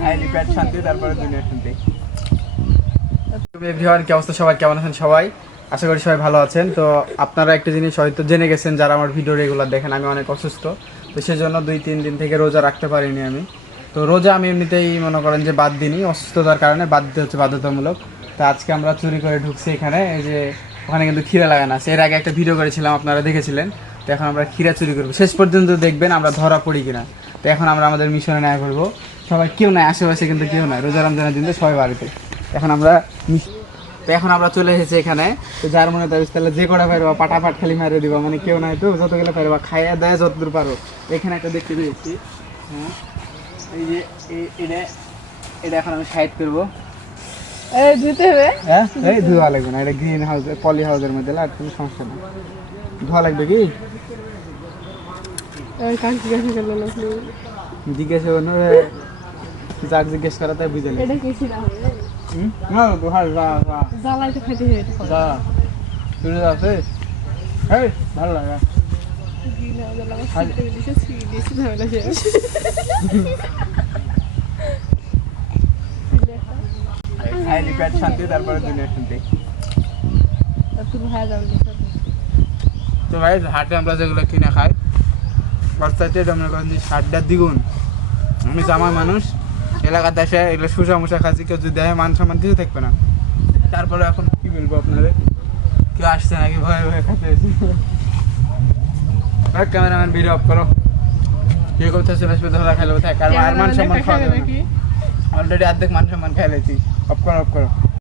খাইলি পেট শান্তি, তারপরে দুনিয়া শান্তি। এভরিওয়ান, কি অবস্থা সবাই, কেমন আছেন সবাই? আশা করি সবাই ভালো আছেন। তো আপনারা একটা জিনিস হয়তো জেনে গেছেন যারা আমার ভিডিও রেগুলার দেখেন, আমি অনেক অসুস্থ। তো সেজন্য 2-3 দিন থেকে রোজা রাখতে পারিনি আমি। তো রোজা আমি এমনিতেই মনে করেন যে বাদ দিনই, অসুস্থতার কারণে বাদ দিতে হচ্ছে বাধ্যতামূলক। তো আজকে আমরা চুরি করে ঢুকছি এখানে, এই যে ওখানে কিন্তু ক্ষীরা লাগানো আছে। এর আগে একটা ভিডিও করেছিলাম, আপনারা দেখেছিলেন। তো এখন আমরা ক্ষীরা চুরি করবো, শেষ পর্যন্ত দেখবেন আমরা ধরা পড়ি কিনা। তো এখন আমরা আমাদের মিশনে ন্যায় করবো। সবাই কেউ নাই আশেপাশে, কিন্তু কেউ নাই, রোজা রমজানের দিন তো সবাই বাড়িতে। এখন আমরা চলে এসেছি এখানে। তো যার মনে তাহলে যে কটা পারবা পাটাপাট খালি মারে দিবা, মানে কেউ নাই তো, যতগুলো পারবা খাইয়া দেয় যতদূর পারো। এখানে একটা দেখতে পেয়েছি, হ্যাঁ, এই যে এটা এখন আমি সাইড করবো। ধুতে হবে? হ্যাঁ, এই ধোয়া লাগবে না, এটা গ্রিন হাউস পলি হাউসের মধ্যে, আর কোনো সমস্যা না। ধোয়া লাগবে কি জিজ্ঞেস করুন, যাক জিজ্ঞেস করা তাই বুঝে এটা কি ছিল? না দোহার জ্বালাইতে খাইতে হয় এটা। যা তুই আছে, এই ভালো লাগে। খাইলি পেট শান্তি, তারপরে দুনিয়া শান্তি। তো ভাই, হাটে আমরা যেগুলো কিনে খাই বস্তাতে মনে করেন যে 60টার দ্বিগুণ। আমি জামাই মানুষ, এলাকাতে এসে এগুলো শুষা মুসা খাচ্ছি, কেউ যদি দেয় মান সম্মান কিছু থাকবে না। তারপরে এখন কি বলবো আপনাদের, কেউ আসছে নাকি ভয়ে ভয়ে খাতে এসে। ক্যামেরাম্যান ভিডিও অফ করো, কে করতে চলে আসবে ধরা খাইলে থাকে, আর মান সম্মান খাওয়া যাবে না। অলরেডি অর্ধেক মান সম্মান খাইলেছি। অফ করো।